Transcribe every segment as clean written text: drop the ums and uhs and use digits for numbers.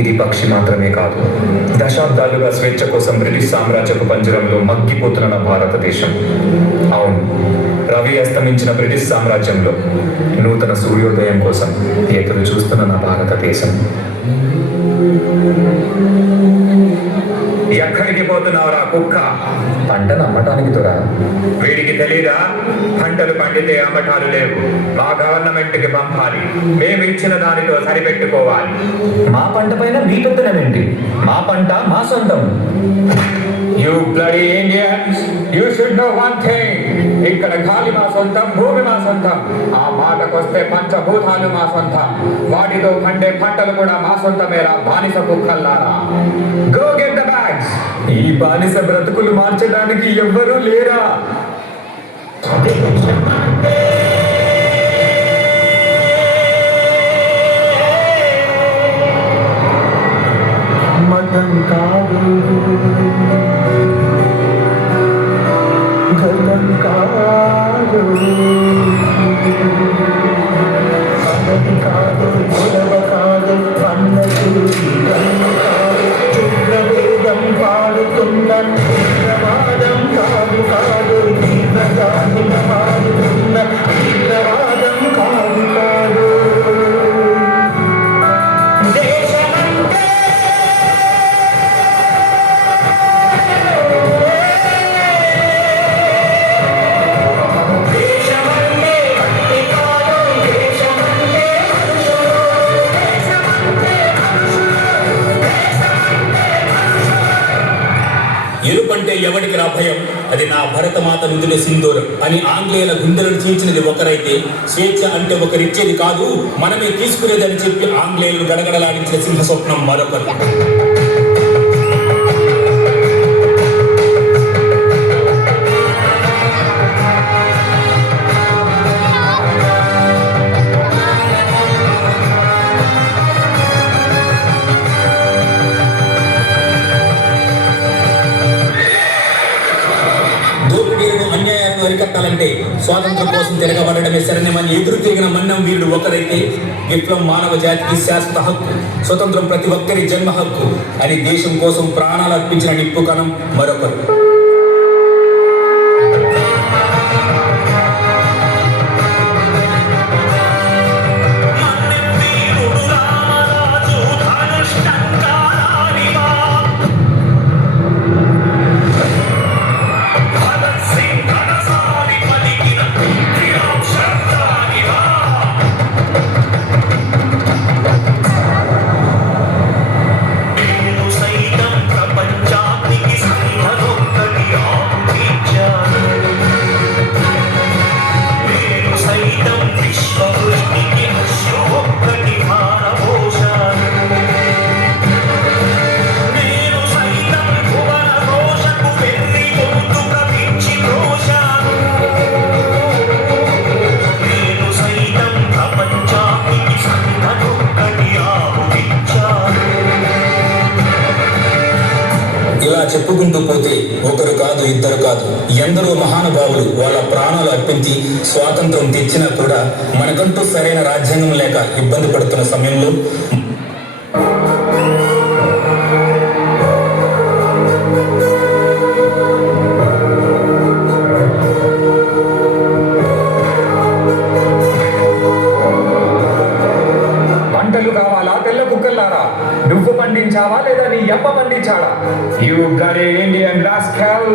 ఇది పక్షి మాత్రమే కాదు, దశాబ్దాలుగా స్వేచ్ఛ కోసం బ్రిటిష్ సామ్రాజ్యపు పంజరంలో మగ్గిపోతున్న భారతదేశం. అవును, రవి అస్తమించిన బ్రిటిష్ సామ్రాజ్యంలో నూతన సూర్యోదయం కోసం ఎదురు చూస్తున్న నా భారతదేశం. ఎక్కడికి పోతున్నావురా కుక్క? పంటను అమ్మటానికి దొరా. వీడికి తెలీదా? పంటలు పండితే అమ్మటాలు లేవు, మా గవర్నమెంట్కి పంపాలి, మేము ఇచ్చిన దానితో సరిపెట్టుకోవాలి. మా పంట పైన మీ పెత్తనమేంటి? మా పంట మా సొంతం. You bloody Indians, you should know one thing. ఇక్కడ గాలి మా సొంతం, భూమి మా సొంతం. ఆ మాటకొస్తే పంచభూతాలు మా సొంతం. వాటితో పండే పంటలు కూడా మా సొంతమేరా బానిస కుక్కల్లారా. Go get the bags. ఈ బానిస బ్రతుకులు మార్చడానికి ఎవ్వరూ లేరా? మతం కాదు, గతం కాదు, పదవి కాదు, గొడవ కాదు, అన్నది కాదు, చుట్టవేదం పాడుతున్న తీవ్రవాదం కాదు కాదు, తీవ్రగామిన పాడుతున్న తీవ్రవాదం కాదు కాదు. ఎరుపంటే ఎవడికి రా భయం, అది నా భరతమాత నిధుల సింధూరం అని ఆంగ్లేయుల గుండెలను చీల్చినది ఒకరైతే, స్వేచ్ఛ అంటే ఒకరిచ్చేది కాదు మనమే తీసుకునేది అని చెప్పి ఆంగ్లేయులు గడగడలాడించిన సింహ స్వప్నం మరొకరు. అరికట్టాలంటే స్వాతంత్రం కోసం తిరగబడమే శరణ్యమని ఎదురు తిరిగిన మన్నం వీరుడు ఒకరైతే, విప్లవం మానవ జాతికి శాశ్వత హక్కు, స్వతంత్రం ప్రతి ఒక్కరి జన్మ హక్కు అని దేశం కోసం ప్రాణాలు అర్పించిన నిప్పు కణం మరొకరు. ఇలా చెప్పుకుంటూ పోతే ఒకరు కాదు, ఇద్దరు కాదు, ఎందరో మహానుభావులు వాళ్ళ ప్రాణాలు అర్పించి స్వాతంత్రం తెచ్చినా కూడా మనకంటూ సరైన రాజ్యాంగం లేక ఇబ్బంది పడుతున్న సమయంలో పంటలు కావాలా తెల్ల కుక్కల్లారా? నువ్వు పండించావా లేదా నీ అప్ప పండించాడా? యు బ్లడీ ఇండియన్ రాస్కెల్,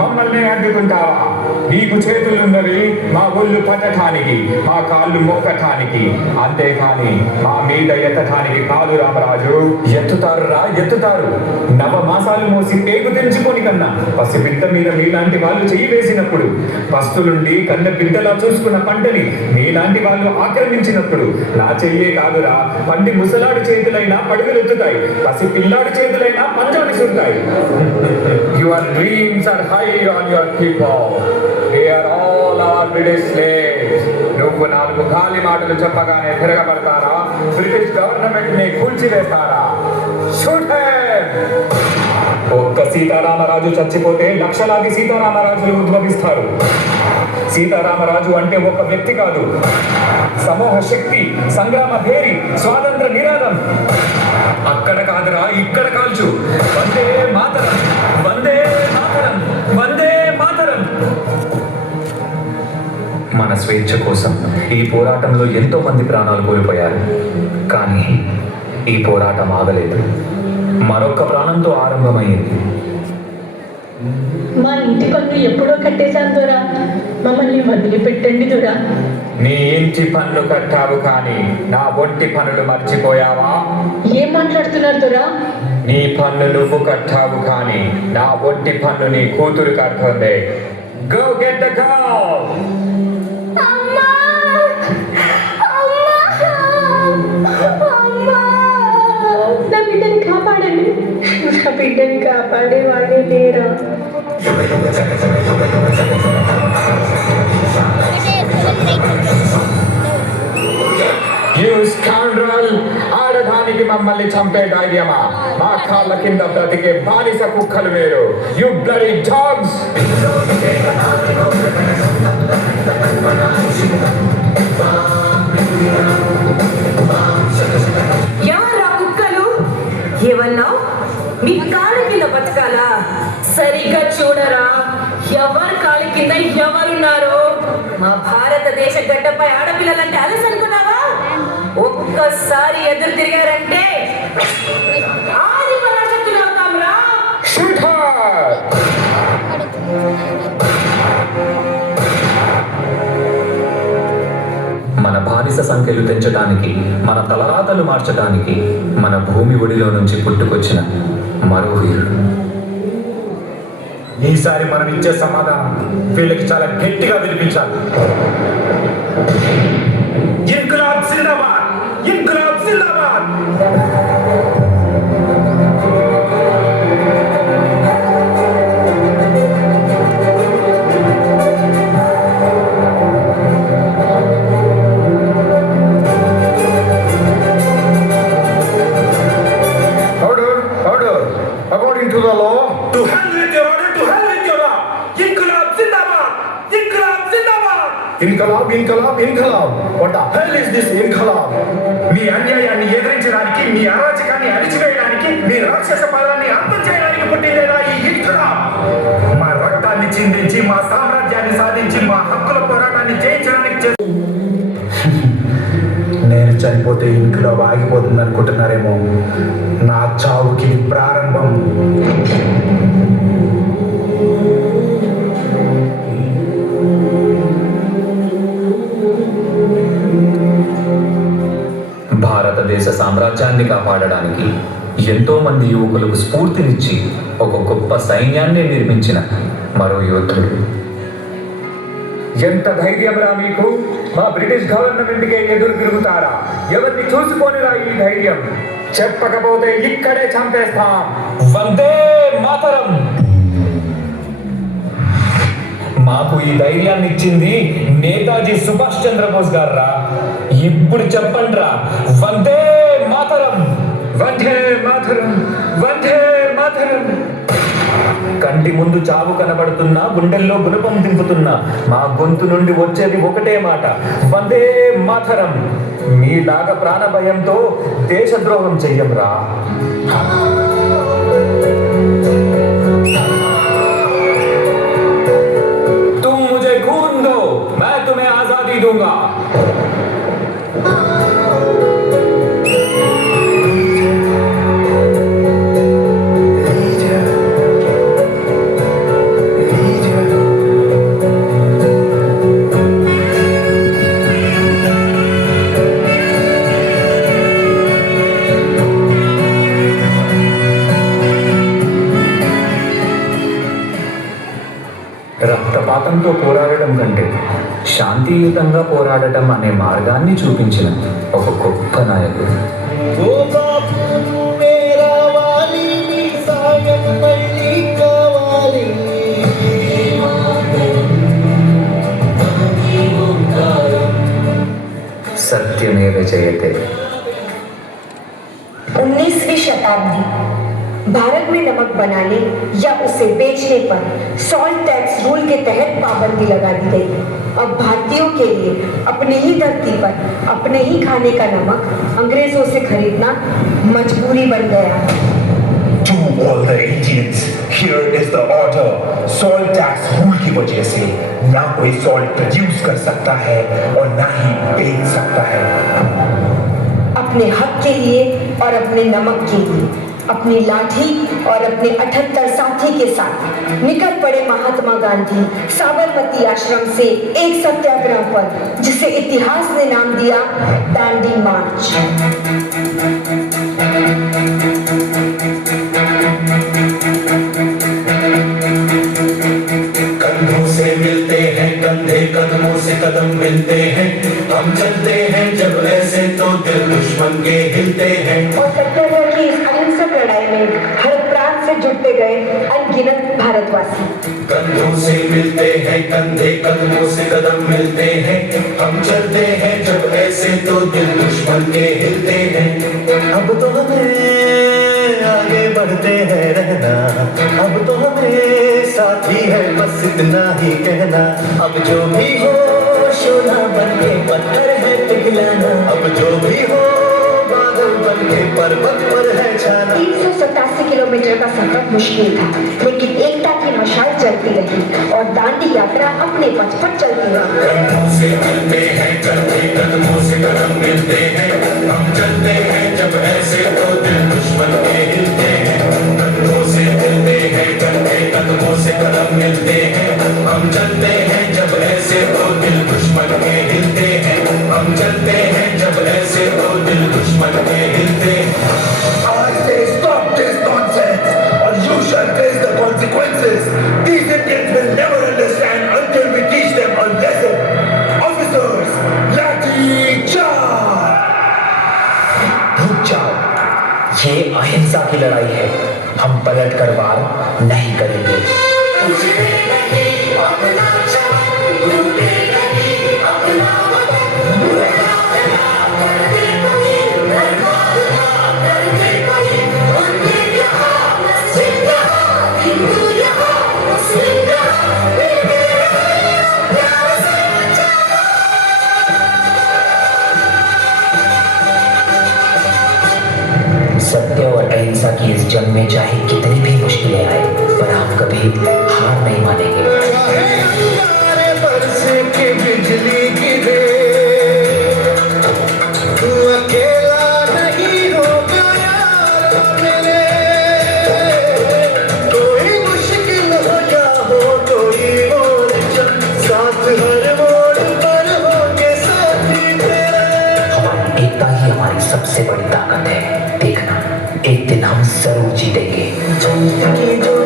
మమ్మల్ని అడ్డుకుంటావా? నీకు చేతులున్నవి మా ఒళ్ళు పట్టటానికి, మా కాళ్ళు మొక్కటానికి, అంతేకాని మా మీద ఎత్తటానికి కాదు రామరాజు. ఎత్తుతారు రా, ఎత్తుతారు. నవమాసాలు మోసి పేగు తెంచుకొని కన్నా పసిబిడ్డ మీద మీలాంటి వాళ్ళు చెయ్యి వేసినప్పుడు, పస్తులుండి కన్న బిడ్డలా చూసుకున్న పంటని మీలాంటి వాళ్ళు ఆక్రమించినప్పుడు నా చెయ్యే కాదురా, పండి ముసలాడి చేతులైనా పడుగులెత్తుతాయి, పసి పిల్లాడి చేతులైనా పంజాని సుడతాయి. Your dreams are high on your people. They are all our British slaves. నువ్వు నాలుగు గాలి మాటలు చెప్పగానే తిరగబడతారా? బ్రిటిష్ గవర్నమెంట్ ని కూల్చివేస్తారా? Shoot him! ఒక్క సీతారామరాజు చచ్చిపోతే లక్షలాది సీతారామరాజులు ఉద్భవిస్తారు. సీతారామరాజు అంటే ఒక వ్యక్తి కాదు, శక్తి, సంగ్రామ భేరి, స్వాతంత్ర నినాదం. అక్కడ కాదురా, ఇక్కడ కాల్చు. వందే మాతరం, వందే మాతరం, వందే మాతరం. మన స్వేచ్ఛ కోసం ఈ పోరాటంలో ఎంతో మంది ప్రాణాలు కోల్పోయారు. కానీ ఈ పోరాటం ఆగలేదు. మరొక ప్రాణంతో ఆరంభమైంది. మా ఇంటి పన్ను ఎప్పుడో కట్టేశాను దొరా, మమ్మల్ని వదిలిపెట్టండి దొరా. నీ ఇంటి పన్ను కట్టావు, కానీ నా ఒంటి పనులు మర్చిపోయావా? ఏం మాట్లాడుతున్నారు దొరా? నీ పన్ను నువ్వు కట్టావు, కానీ నా ఒంటి పన్ను నీ కూతురు కడుతుంది. Go get the girl. నా బిడ్డని కాపాడండి, నా బిడ్డని కాపాడేవాడే లేరా? You scoundrel! ఆడదానికి మమ్మల్ని చంపే ధైర్యమా? మా కాళ్ళ కింద బ్రతికే బానిస కుక్కలు మీరు. You bloody dogs! ఎవరా కుక్కలు? ఏమన్నావు? మీ కాళ్ళ కింద బతకాలా? సరిగ్గా చూడరా, ఎవరి కాళ్ళ కింద ఎవరున్నారో. మా భారతదేశ గడ్డపై ఆడపిల్లలంటే అలసి అనుకున్నావా? ఒక్కసారి ఎదురు తిరిగారంటే ఆది పరాశక్తులు అవుతాంరా. Shoot her! మన బానిస సంఖ్యలు పెంచడానికి, మన తలరాతలు మార్చడానికి మన భూమి ఒడిలో నుంచి పుట్టుకొచ్చిన మరో వీరుడు. ఈసారి మనం ఇచ్చే సమాధానం వీళ్ళకి చాలా గట్టిగా వినిపించాలి. ఇన్క్లాబ్ జిందాబాద్! ఇన్క్లాబ్ జిందాబాద్! According to the law, To hell with your order, to hell with your law! Inkılap Zindabad! Inkılap Zindabad! Inkalab, Inkalab, Inkalab. What the hell is this Inkalab? మీ అన్యాయాన్ని ఎదిరించడానికి, మీ అరాచకాన్ని అణిచివేయడానికి, మీ రాక్షస పాలనని అంతం చేయడానికి పుట్టిందేనా ఈ ఇన్కలాబ్? మా రక్తాన్ని చిందించి, మా సామ్రాజ్యాన్ని సాధించి, మా హక్కుల పోరాటాన్ని జయించడానికి నేను చనిపోతే ఇన్కలాబ్ ఆగిపోతుంది అనుకుంటున్నారేమో. నా చావుకి ఇది ప్రారంభం. భారతదేశ సామ్రాజ్యాన్ని కాపాడడానికి ఎంతో మంది యువకులకు స్ఫూర్తినిచ్చి ఒక గొప్ప సైన్యాన్ని నిర్మించిన మరో యోధుడు. ఎంత ధైర్యంరా మీకు? మా బ్రిటిష్ గవర్నమెంట్కే ఎదురు తిరుగుతారా? ఎవరిని చూసుకోనిరా ఈ ధైర్యం? చెప్పకపోతే ఇక్కడే చంపేస్తాం. వందే మాతరం! మాకు ఈ ధైర్యాన్ని ఇచ్చింది నేతాజీ సుభాష్ చంద్రబోస్ గారా. ఇప్పుడు చెప్పండి రా, వందే మాతరం! వందే మాతరం! వందే మాతరం! కంటి ముందు చావు కనబడుతున్నా, గుండెల్లో గుణపం దింపుతున్నా మా గొంతు నుండి వచ్చేది ఒకటే మాట, వందే మాతరం! మీలాగా ప్రాణ భయంతో దేశద్రోహం చెయ్యంరా. तुम मुझे खून दो, मैं तुम्हें आजादी दूंगा. రక్తపాతంతో పోరాడటం కంటే శాంతియుతంగా పోరాడటం అనే మార్గాన్ని చూపించిన ఒక గొప్ప నాయకుడు. ఓ బాబు నువ్వే రావాలి, నీ సాయం మళ్ళీ కావాలి. సత్యమేవ జయతే. 19वीं शताब्दी भारत में नमक बनाने या उसे बेचने पर सॉल्ट टैक्स रूल के तहत पाबंदी लगा दी गई। अब भारतीयों के लिए अपनी ही धरती पर अपने ही खाने का नमक अंग्रेजों से खरीदना मजबूरी बन गया। To all the Indians, here is the order. Salt tax rule की वजह से ना कोई सॉल्ट प्रोड्यूस कर सकता है और ना ही बेच सकता है। अपने हक के लिए और अपने नमक के लिए अपनी लाठी और अपने 78 साथी के साथ निकल पड़े महात्मा गांधी साबरमती आश्रम से एक सत्याग्रह पर, जिसे इतिहास ने नाम दिया दांडी मार्च। कंधों से मिलते हैं कंधे, कदमों से कदम मिलते हैं, हम चलते हैं जब ऐसे तो दिल दुश्मन के हिलते हैं। और सत्याग्रह की इस अहिंसक लड़ाई में हर प्रांत से जुटते गए अनगिनत भारतवासी। कंधों से मिलते हैं कंधे, कदमों से कदम मिलते हैं, हम चलते हैं जब ऐसे तो दिल दुश्मन के हिलते हैं। अब तो हमें आगे बढ़ते हैं रहना, अब तो हमें साथी है बस इतना ही कहना। अब जो भी हो सोना बन के पत्थर है पिघलाना, अब जो भी हो बादल बन के पर्वत पर है छाना। 387 किलोमीटर का सफर मुश्किल था, लेकिन एकता की मशाल चलती रही और दांडी यात्रा अपने पथ पर चलती रही। कंधों से मिलते हैं कंधे, कदमों से कदम मिलते हैं, हम चलते हैं जब ऐसे तो दिल दुश्मन के हिलते हैं। कंधों से मिलते हैं कंधे, कदमों से कदम मिलते हैं, हम चलते हैं जब ऐसे तो दिल दुश्मन के हिलते हैं। हम चलते हैं जब ऐसे तो दिल दुश्मन के हिलते हैं। I say stop this nonsense or you shall face the consequences. These Indians will never understand until we teach them a lesson. Officers, lathi charge! रुक जाओ, ये अहिंसा की लड़ाई है, हम पलट कर वार नहीं करेंगे। सत्य और अहिंसा की इस जंग में चाहे कितनी भी मुश्किलें आए, पर हम कभी हार नहीं मानेंगे। बिजली गिरे तू अकेला नहीं होगा यार मेरे, कोई मुश्किल हो या हो कोई और जंग, साथ हर मोड़ पर होंगे साथी तेरे। हमारी एकता ही हमारी सबसे बड़ी ताकत है, देखना एक दिन हम जरूर जीतेंगे। की जो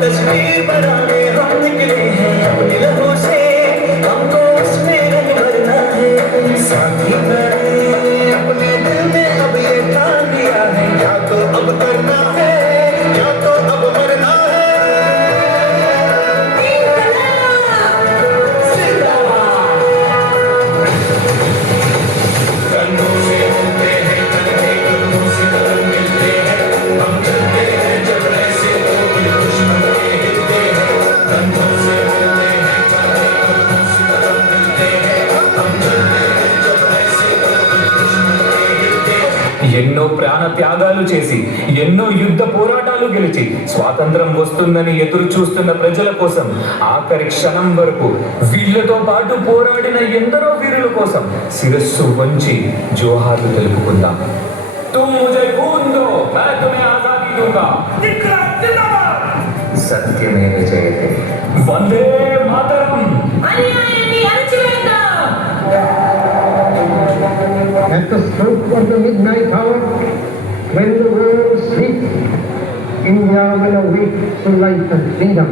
तस्वीर बनाने हम निकले हैं अपने लहू से, हमको उसमें नहीं भरना है। साथी मैंने अपने दिल में अब ये ठान लिया है, या तो अब करना है या तो अब मरना है। कंधों से मिलते हैं कंधे, कदमों से कदम मिलते हैं, हम चलते हैं जब ऐसे तो दिल दुश्मन के हिलते हैं। कंधों से मिलते हैं कंधे, कदमों से कदम मिलते हैं, हम चलते हैं जब ऐसे तो दिल दुश्मन के हिलते हैं। ఎన్నో ప్రాణ త్యాగాలు చేసి ఎన్నో యుద్ధ పోరాటాలు గెలిచి స్వాతంత్రం వస్తుందని ఎదురు చూస్తున్న ప్రజల కోసం ఆఖరి క్షణం వరకు వీళ్ళతో పాటు పోరాడిన ఎందరో వీరుల కోసం శిరస్సు వంచి జోహార్లు తెలుపుకుందాం। तुम मुझे खून दो, मैं तुम्हें आजादी दूंगा। सत्यमेव जयते। वंदे मातरम। అన్యాయాన్ని అణచివేద్దాం. At the stroke of the midnight hour, when the world sleeps, India will awake to life and freedom.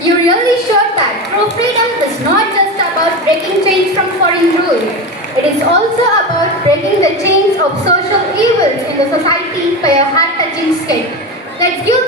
You really showed that true freedom is not just about breaking chains from foreign rule. It is also about breaking the chains of social evils in the society by a heart-touching skit. Let's give